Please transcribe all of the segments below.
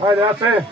Ajde, Ace!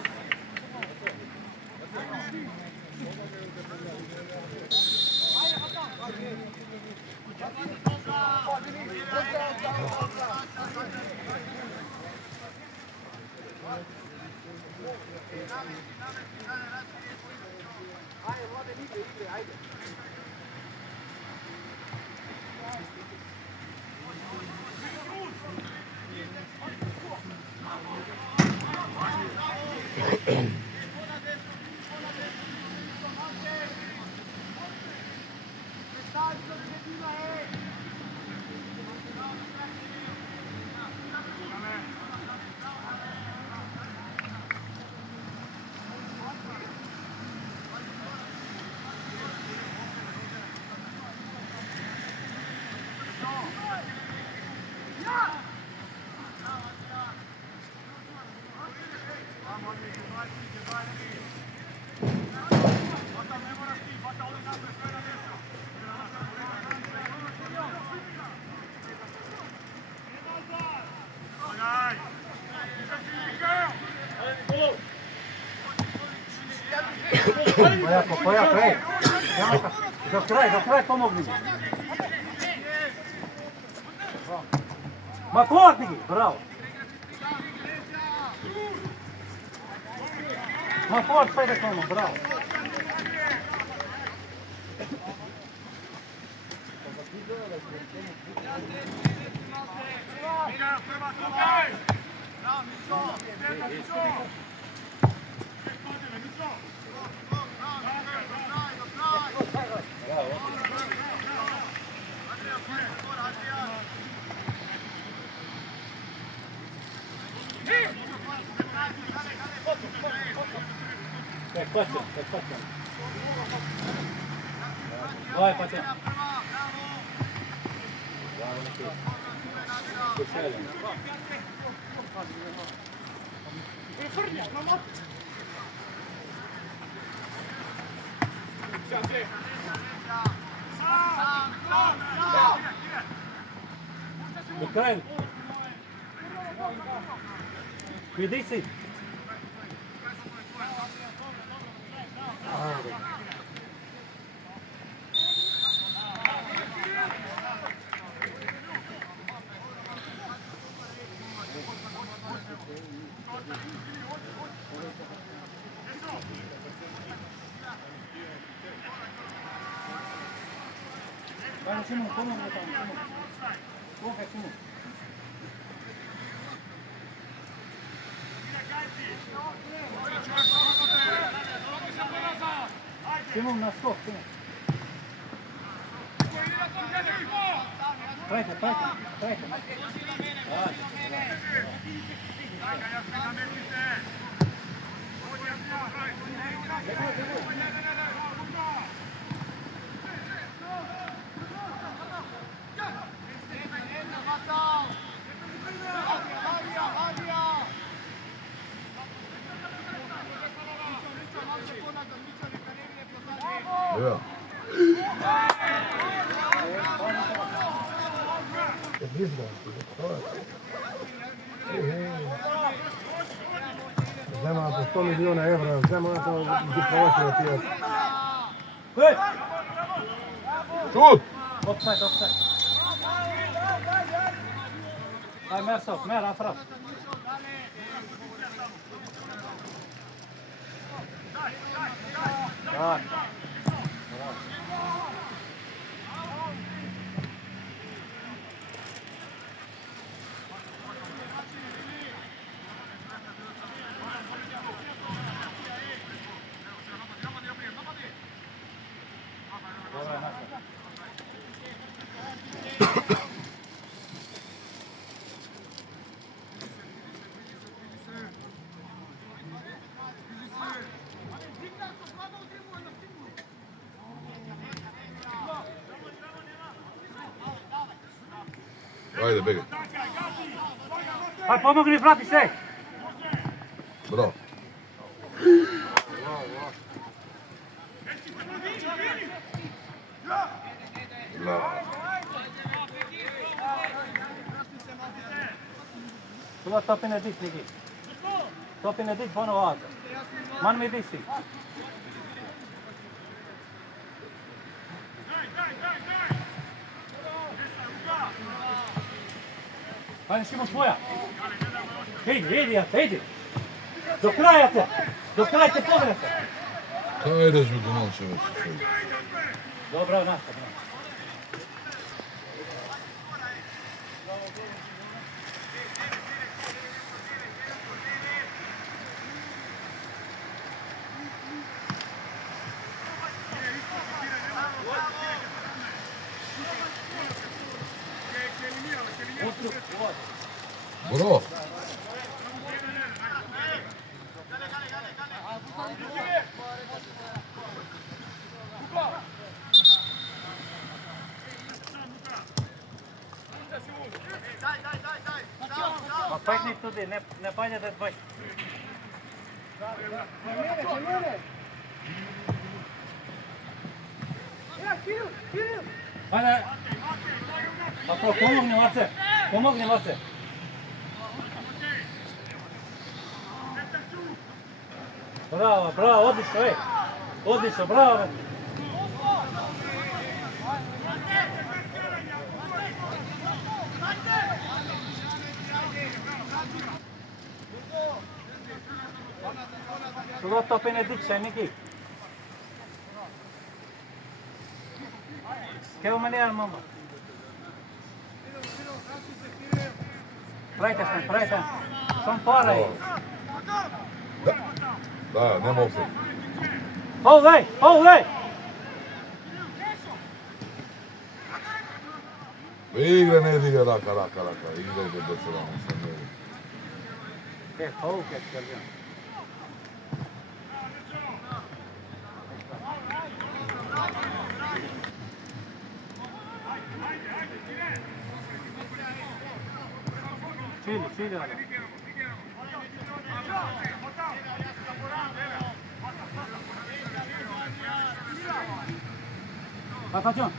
Pojako, ej! Dok kraj, pomogni mi. Ma porti gi, bravo! Ma forti, fai da come, bravo! Perfetto. Vai, Patè. Ukraine. Vedi si. Vai, Simon, come Simon. Simon, na skok, Simon. Prajte. Ja. Взема по 100 милиона евро, взема ги повече да тия. Šut! Offside. Aj, mer afra. Tak. Ajde, begaj. Aj, pomogni, vrati se! Bravo. Bravo. Sulla toppina di Niki. Topine dić ponovo ovako. Man mi disi. Hajde Šimo svoja. Idi, Jace, idi. Do kraja se. Do kraja te pogrete. Kaj režu donosi već? Dobro, nastav. Bro! Ma pekni tudi, ne padnete dvaj. Hajde. Pa pomogni Mace. Pomogni Mace. Bravo, odlično, ej. Odlično, bravo. Sulla Benediccia, Niki. Che maniera, mamma? Prajte. Som paraj. Da, nema opet. Ovdje! Igre, ne igra, raka. Igrajte do sada, sam ne igra. Che che scherziamo. Fili. Vai, facciamo.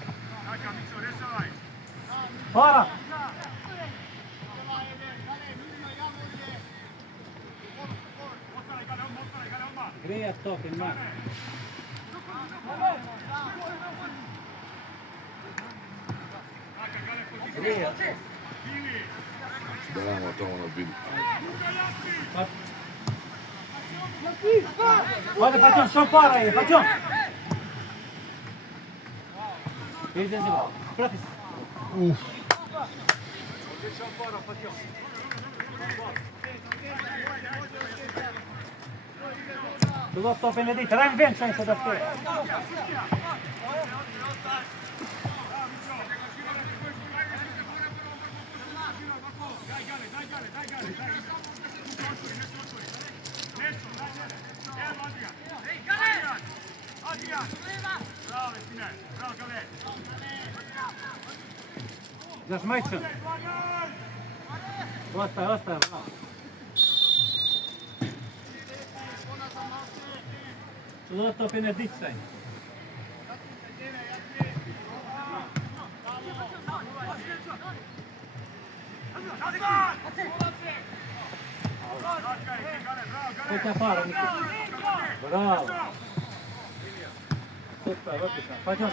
Fora! Grija top in man. Grija. Da nemamo tamo na bili. Hajde, facciamo, što paraj, facciamo. Idem zima, prati se. Dove sto Benedetto? Dai in bench anche da te. Znaš majčan? Ostaje, bravo. Sudotto Benedicta. Cosa fare, Nico? Bravo. Super, odlično. Facciamo.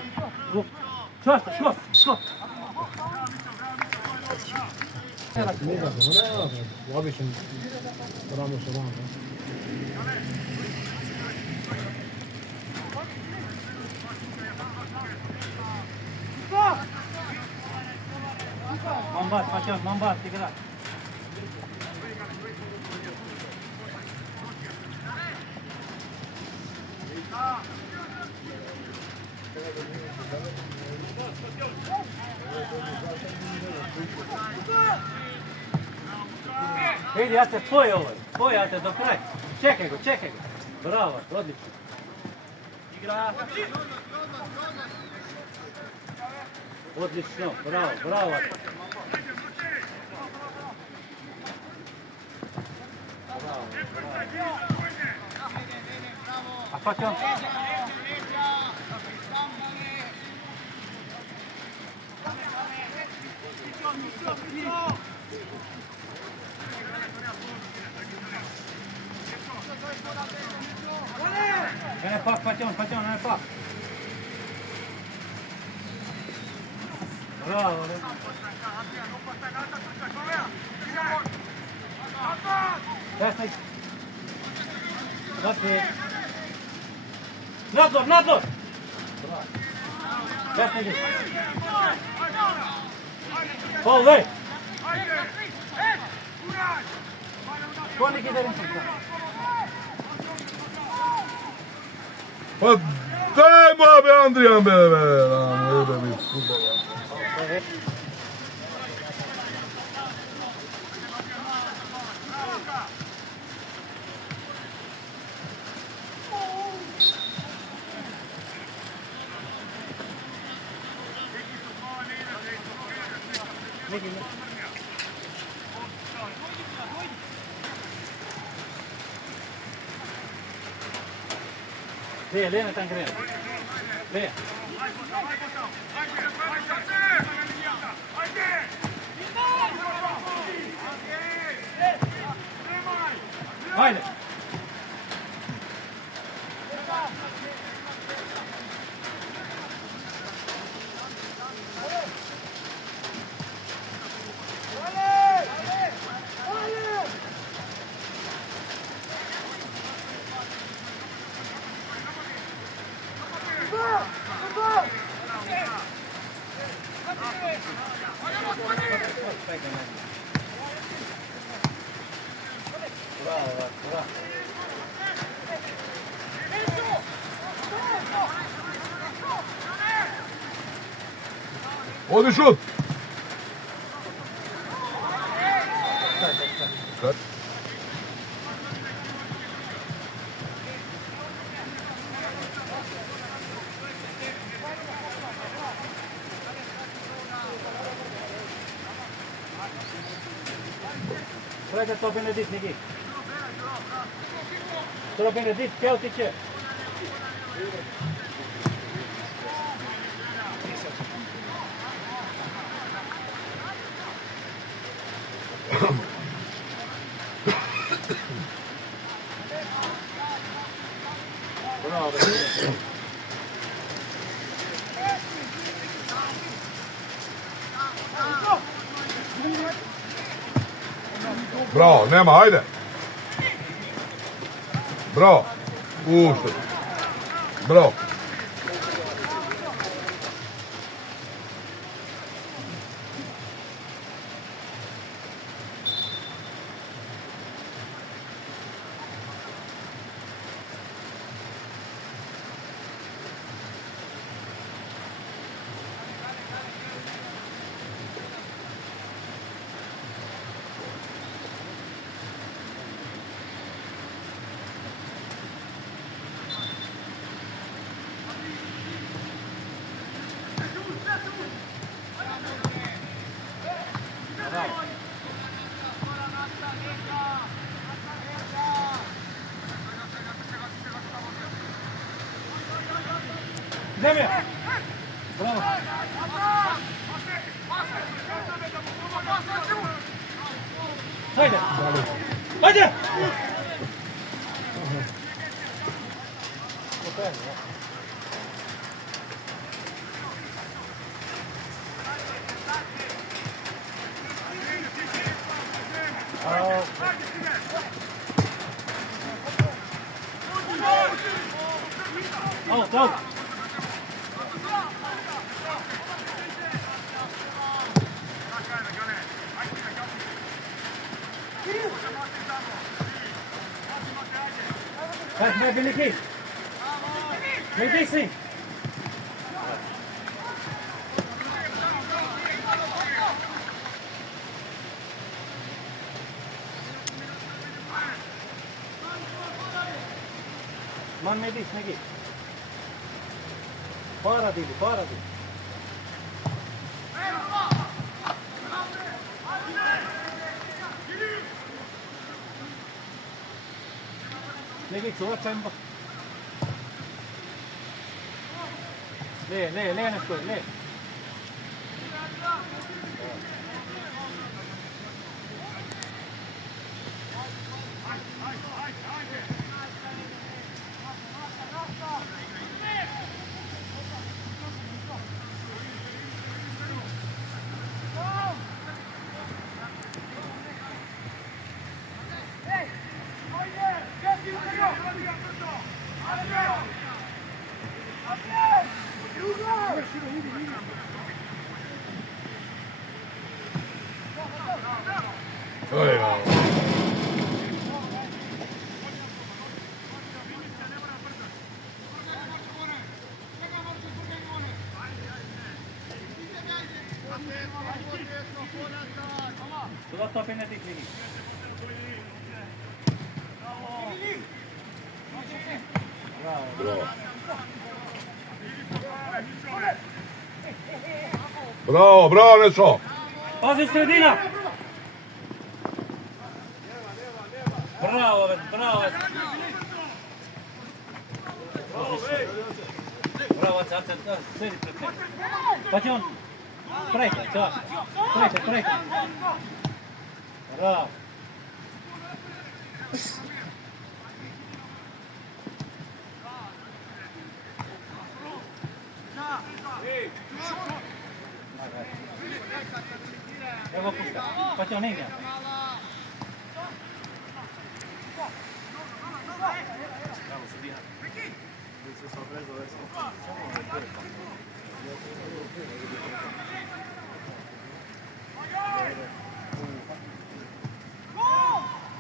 Šut. Običan Ramos Ramos. Mambat, igra. Vidi, ja te tvoj, ja te do kraja. Čekaj ga. Bravo, odlično. Igra. Odlično, bravo. A facciamo. Fate on, ne pak. Bravo, ne. Desna. Zapri. Nadzor! Desna ide. Pol, vej! Ko neki derim sam tam? Pa daj babe Andrijan bebe, ramo jebe mi skudova. Lene tan krene. Lene. Hajde. Odi šut! Kad? Trage to Benedikt, Niki. To Benedikt, tjel ti će. Bravo. Bravo, nema, hajde! Bravo! Ušte! Bravo! Zemlja! Bravo! Hajde! Hajde! Out, out! Kijk, maar ben ik niet. Met dit zien. Man met dit, met dit. Para dit, para dit. Neki čuva čemba. Le, nešto je, le. Oj, ja. Sulla topine di qui. Bravo. Bravo, bravo Nešo. Pazi sredina! Bravo, bravo. Bravo, sedi pred tebe. Pa će on... Prejte, čas. Prejte. Bravo. Evo pušta, pa će on negdje. Bravo, sredina.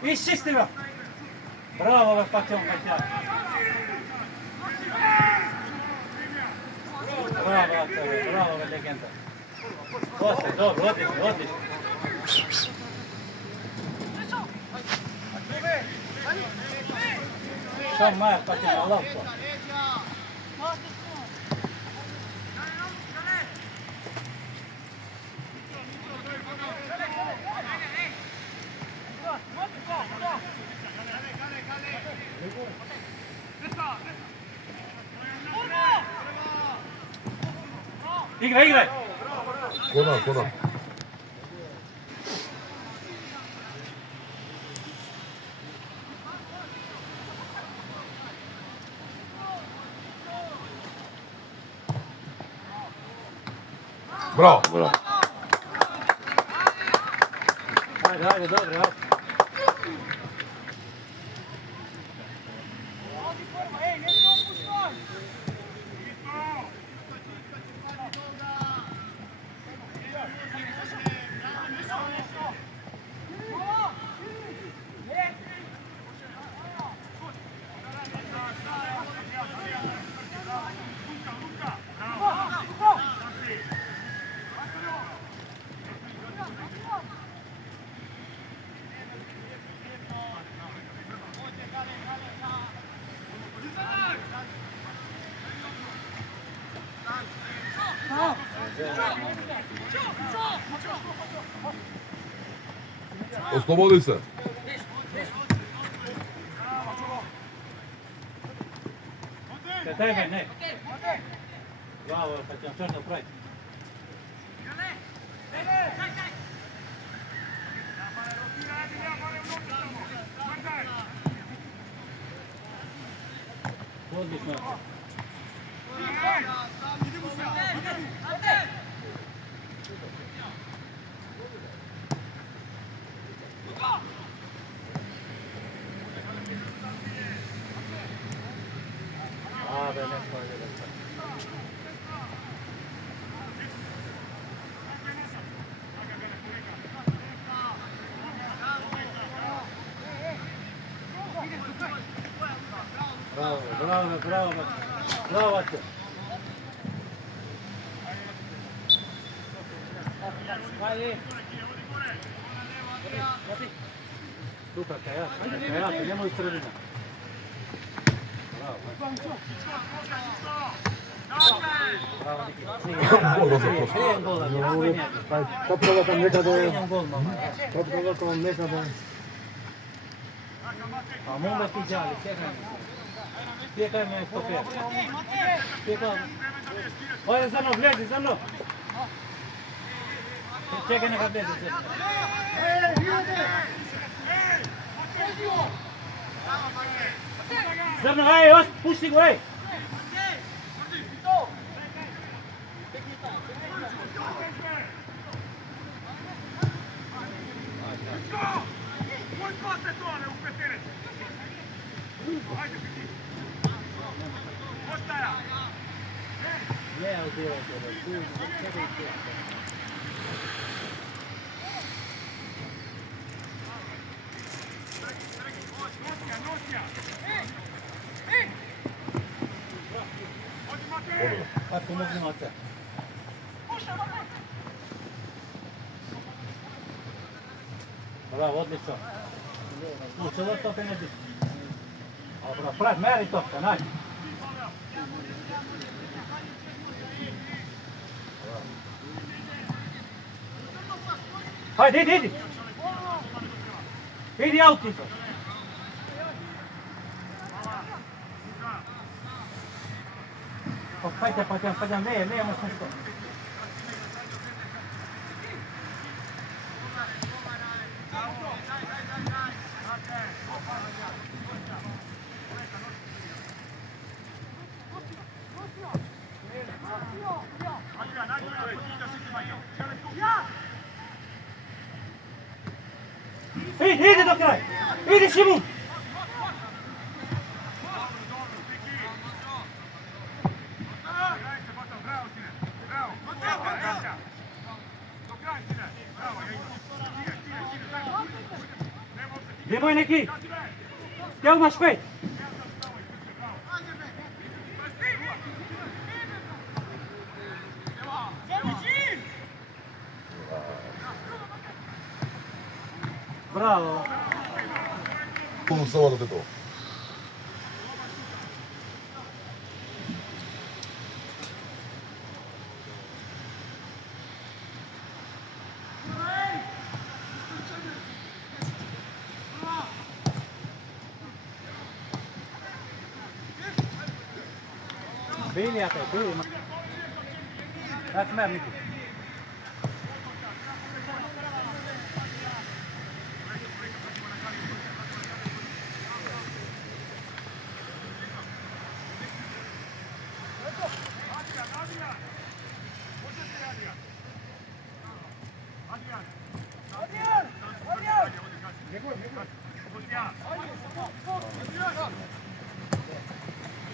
Iščisti ga! Bravo, pa će on kaćati. Bravo, legenda. Poslije, dobro, odlično. Sam Maja pa će na loptu. Igraj! Koda. Bravo. Ajde, dobro, ajde. Oslobodi se. Daj me, ne. Bravo, pa će vam čvrno praviti. Odlično. Bravo. Ajde. Super, Kajat, nemoj sredina. Topkova tam nekada. A momba ti djali, čekaj me stopir. Ode za mnom, vlezi za mnom. Čekaj neka vlezi se. Za mnom, aj, pušti go, aj. Ajde, pomogni Mate. Bravo, odlično. Učelo to penalti. Dobro, prat, meri to, nađi. Hajde, idi, idi. Idi, auti to. Hajde, pa ne, možeš nešto. Idi do kraja! Idi, Šimun! Gdje moj neki? Gdje imaš 5? Bravo! Puno samo da te to. Bili, bili. That's me, Miki.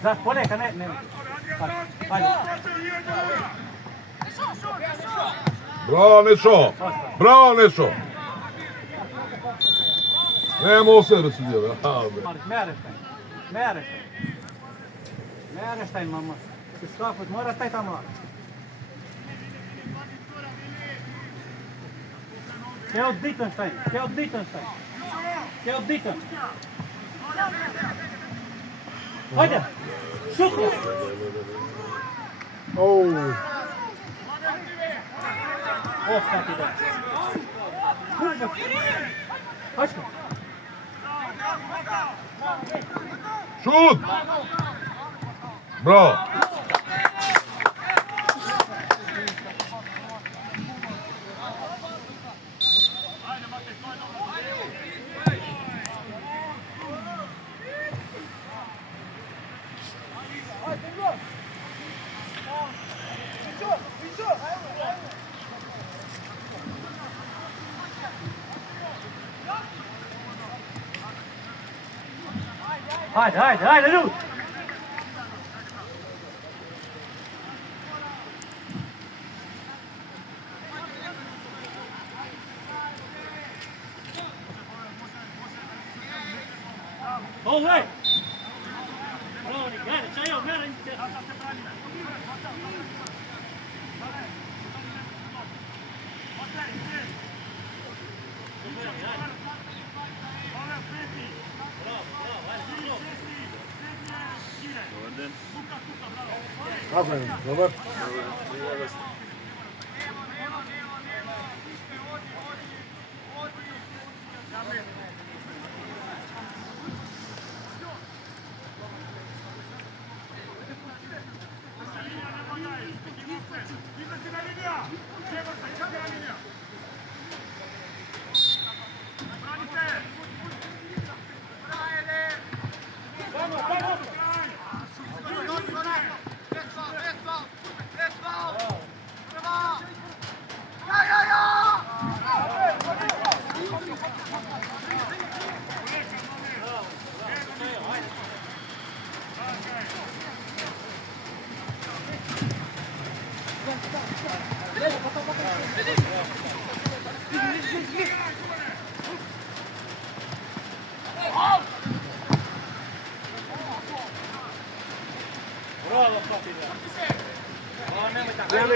Zad, poneka, ne. Ajde. Bravo, Nešo! Bravo, Nešo! Nemo o sebe se djeve. Mereštaj, mama. Ti skakut, mora taj tamo. Kje od Dittenstein? Ajde! Šutno! Osta ti da. Hačko! Šut! Bravo! Ajde, Rud! All right! Bravo, Nikada, čajo, gledajte! Aferin, dobar.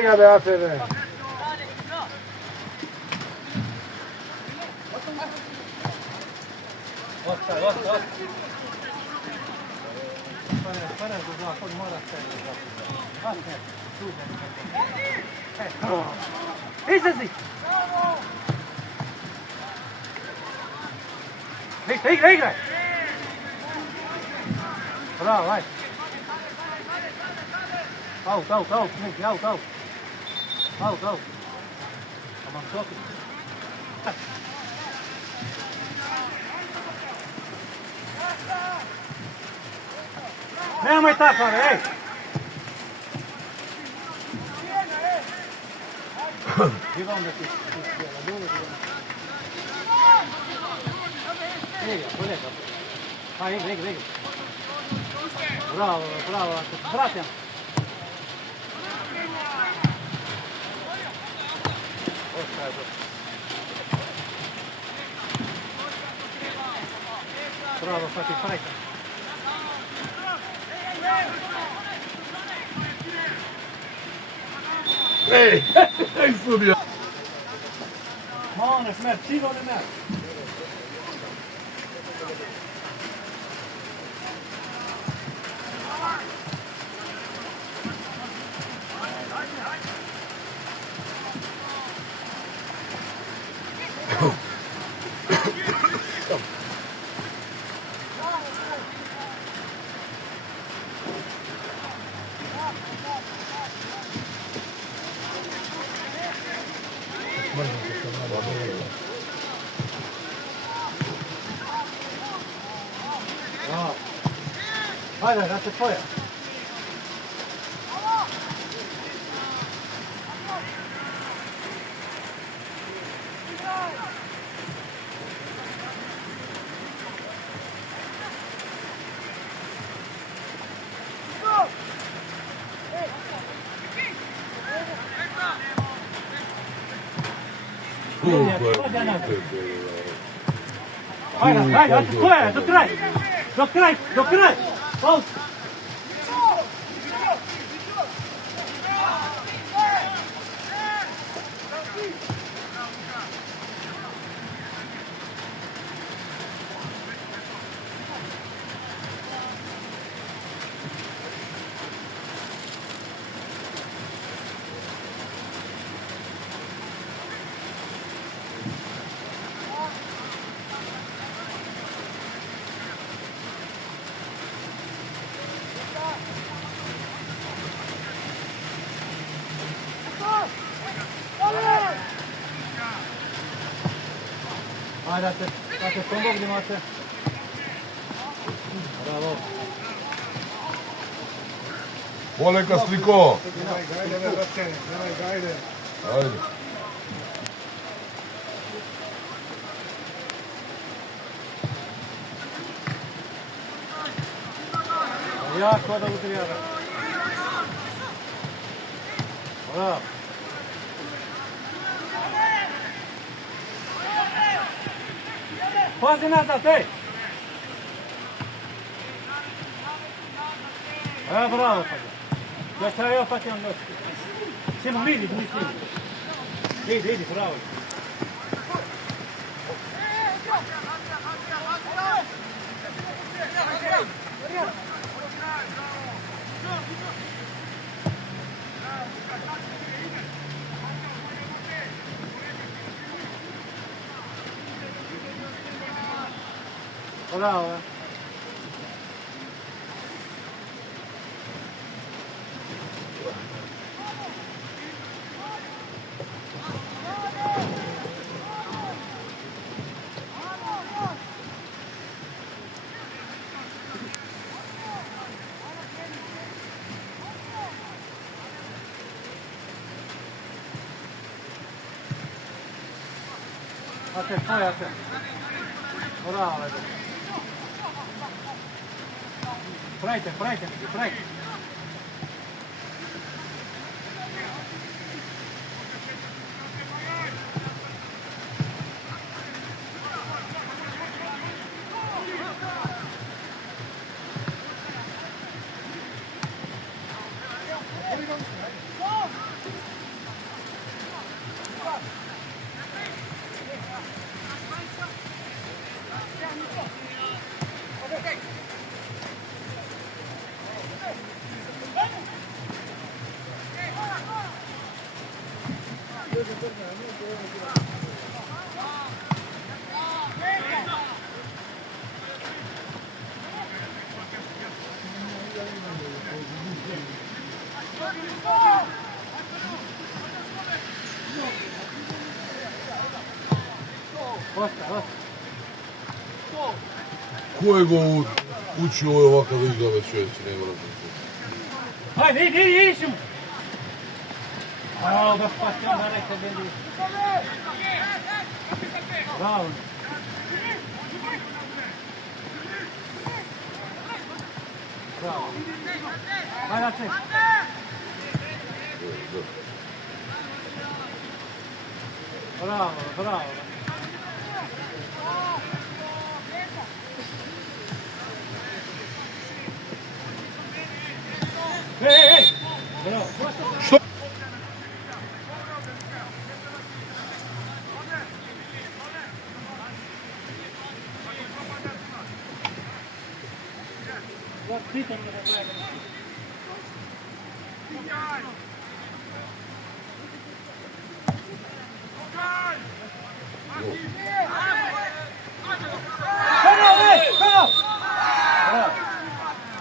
ga be, Ace be. Ostaje. Pane, kod mora se. Izlazi! Igraj! Bravo, ajde. Out, neki, out. Out. Aman topi. Nemoj tako, ej! Gdje vam da ti stjela, dole. Igra. Pa igra. Bravo, vratim. Bravo, Fatih, fajta. Ej, sudija. Månes med, sigurno med. Ajde, da se tvoja. Ajde, tvoja, do kraj. Out. Ajde, da se pomognimo se. Bravo. Poleka sliko. Nemoj ga, ajde. Ajde. Jako da udrijava. Bravo. Pazi nazad, ej! Bravo, Fatih. Dostavio Fatih on dosti. Simo, vidi. Idi, bravo. Bravo. Até. Bravo. Prajte. Osta. Ko je go učio ovo ovakav da igra već već, ne moram da. Hajde, idi Šimo. Bravo, da pa se onda rekao bili. Bravo. Bravo. Hajde, Ace. Bravo. Ej! Bravo. Što? Pitam ga da gleda.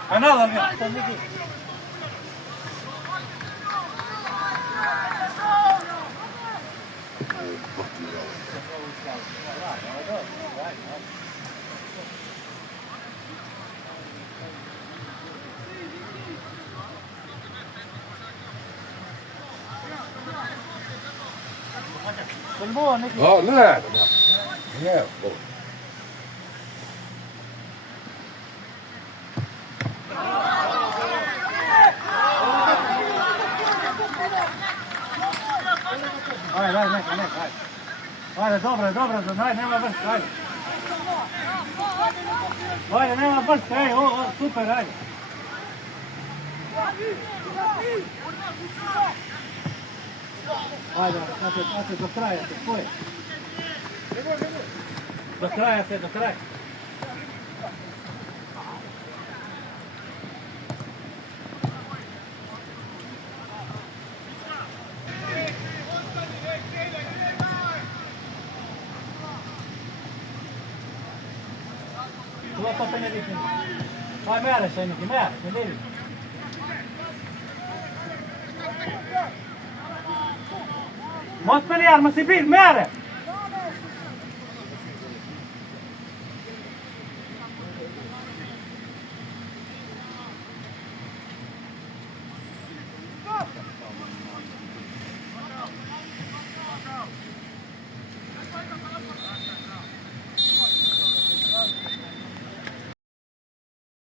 Kanal mi, to vidi. A, ne. Ne. Ajde, dobro, ajde, nema vrste, ajde. Ajde, nema vrste, ej, super, ajde. Ajde, do kraja se, koje? Do kraja. Tuo totta ne visin. Vai määrässä ennenkin, ne neljä. Måste väl Jarma se bil, määrä!